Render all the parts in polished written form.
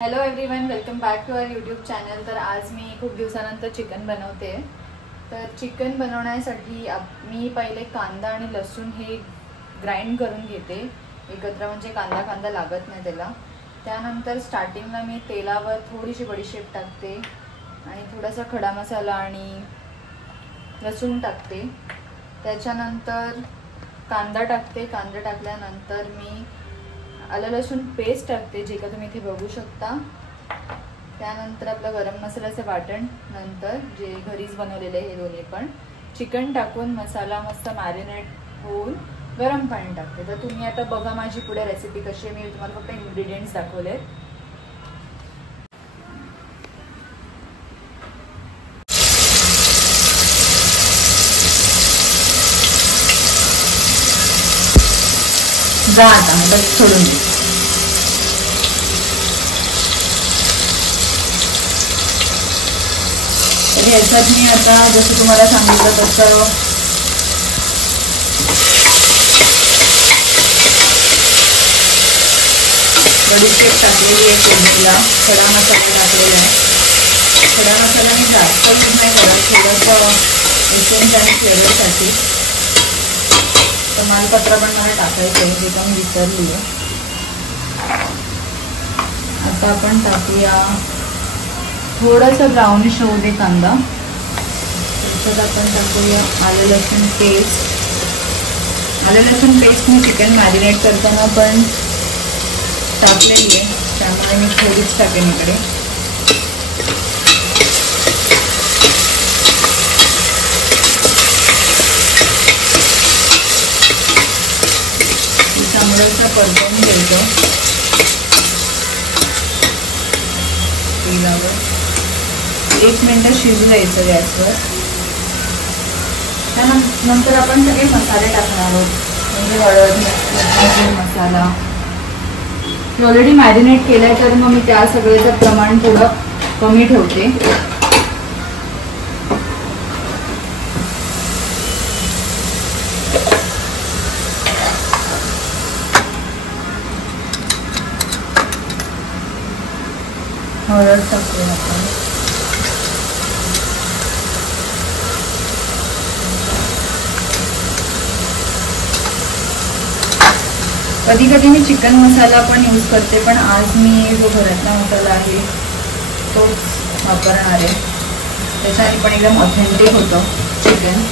Hello everyone, welcome back to our YouTube channel. तर आज मी खूप दिवसानंतर चिकन बनवते। तर चिकन बनवण्यासाठी मी पहिले कांदा आणि लसूण हे ग्राइंड करून घेते एकत्र, म्हणजे कांदा लागत नाही त्याला। त्यानंतर स्टार्टिंगला मी तेलावर थोडीशी बडीशेप टाकते आणि थोडासा खडा मसाला आणि लसूण टाकते। त्याच्यानंतर कांदा टाकते। कांदा टाकल्यानंतर मी आलं लसूण पेस्ट टाकते, जे का तुम्ही इथे बघू शकता। त्यानंतर आपलं गरम मसाल्याचं वाटण, नंतर जे घरीच बनवलेले हे दोन्ही पण चिकन टाकून मसाला मस्त मॅरिनेट होऊन गरम पाणी टाकते। तर तुम्ही आता बघा माझी पुढे रेसिपी कशी आहे। मी तुम्हाला फक्त इन्ग्रेडियंट्स दाखवले। जा आता मला सोडून दे। तर याच्यात मी आता जसं तुम्हाला सांगितलं तसं बडीशेप टाकलेली आहे, फोडणीला खडा मसाला टाकलेला आहे। खडा मसाला मी जास्त यूज नाही करत, थोडंसं एसेन्स आणि फ्लेवरसाठी। तमालपत्र पण मला टाकायचं आहे, जे पण विसरली आहे। आता आपण टाकूया थोडंसं ब्राउनिश होऊ दे कांदा। त्याच्यात आपण टाकूया आलं लसूण पेस्ट। आलं लसूण पेस्ट मी चिकन मॅरिनेट करताना पण टाकलेली आहे, त्यामुळे मी थोडीच टाकेन इकडे। चांगलंसं परतून घ्यायचं तेलावर। 1 मिनिट शिजू द्यायचं गॅसवर। त्यानंतर आपण सगळे मसाले टाकणार आहोत, म्हणजे हळद, मिरची मसाला। मी ऑलरेडी मॅरिनेट केलंय, तर मग मी त्या सगळ्याचं प्रमाण थोडं कमी ठेवते। हळद टाकूया आपण। कधी कधी मी चिकन मसाला पण यूज करते, पण आज मी जो घरातला मसाला आहे तोच वापरणार आहे। त्याच्याने पण एकदम ऑथेंटिक होतं चिकन।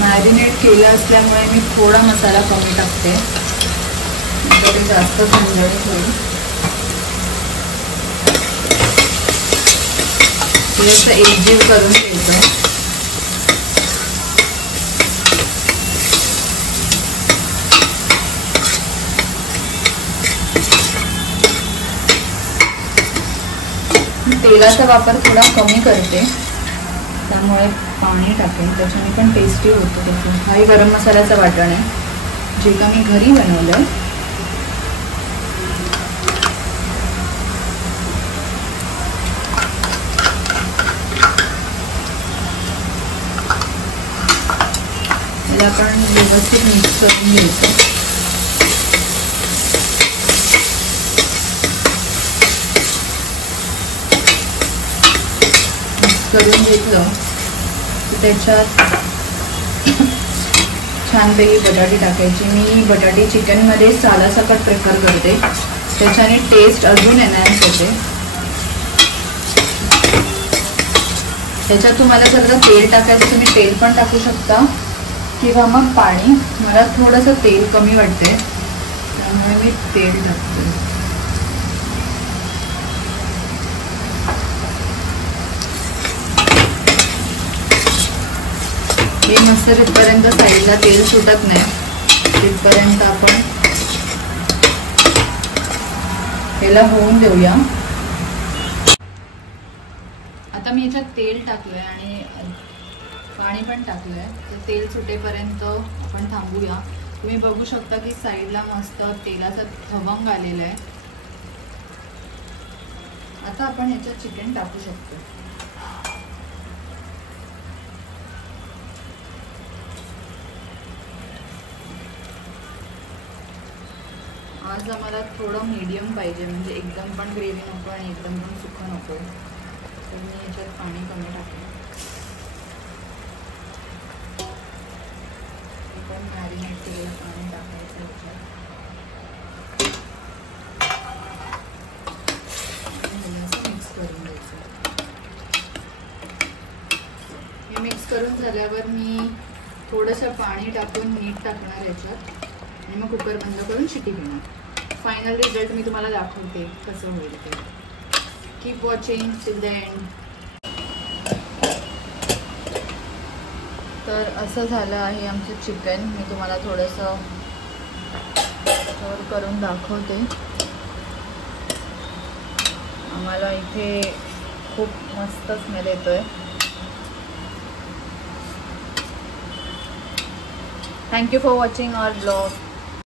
मॅरिनेट केलं असल्यामुळे मी थोडा मसाला कमी टाकते, ते जास्त झणझणीत होईल। थोडंसं एकजीव करून घ्यायचं। तेलाचा वापर थोडा कमी करते, त्यामुळे पाणी टाकेल, त्याच्याने पण टेस्टी होतो त्याचं। हाही गरम मसाल्याचं वाटण आहे, जे का मी घरी बनवलं। त्याला आपण व्यवस्थित मिक्स करून घ्यायचं। करून घेतलं की त्याच्यात छानपैकी बटाटे टाकायची। मी बटाटे चिकनमध्ये सालासकट प्रेफर करते, त्याच्याने टेस्ट अजून एनहान्स होते। त्याच्यात तुम्हाला जर तेल टाकायचं तुम्ही तेल पण टाकू शकता, किंवा मग पाणी। मला थोडंसं तेल कमी वाटते, त्यामुळे मी तेल टाकते। हे मस्त तिथपर्यंत साईडला तेल सुटत नाही, तिथपर्यंत आपण त्याला होऊन देऊया। आता मी याच्यात तेल टाकलंय आणि पाणी पण टाकलंय, तर तेल सुटेपर्यंत आपण थांबूया। तुम्ही बघू शकता की साईडला मस्त तेलाचा खवंग आलेला आहे। आता आपण याच्यात चिकन टाकू शकतो। आज आम्हाला थोडं मीडियम पाहिजे, म्हणजे एकदम पण ग्रेव्ही नको आणि एकदम पण सुकं नको. तर मी याच्यात पाणी कमी टाकेन. पण मॅरिनेट केलेलं पाणी टाकायचं याच्यात. असं मिक्स करून द्यायचं. हे मिक्स करून झाल्यावर मी थोडंसं पाणी टाकून मीठ टाकणार याच्यात आणि मग कुकर बंद करून शिटी घेणार. फायनल रिझल्ट मी तुम्हाला दाखवते कसं होईल ते. Keep watching till the end. तर असं झालं आहे आमचं चिकन. मी तुम्हाला थोडंसं सर्व करून दाखवते. आम्हाला इथे खूप मस्त स्मेल येतोय. Thank you for watching our blog.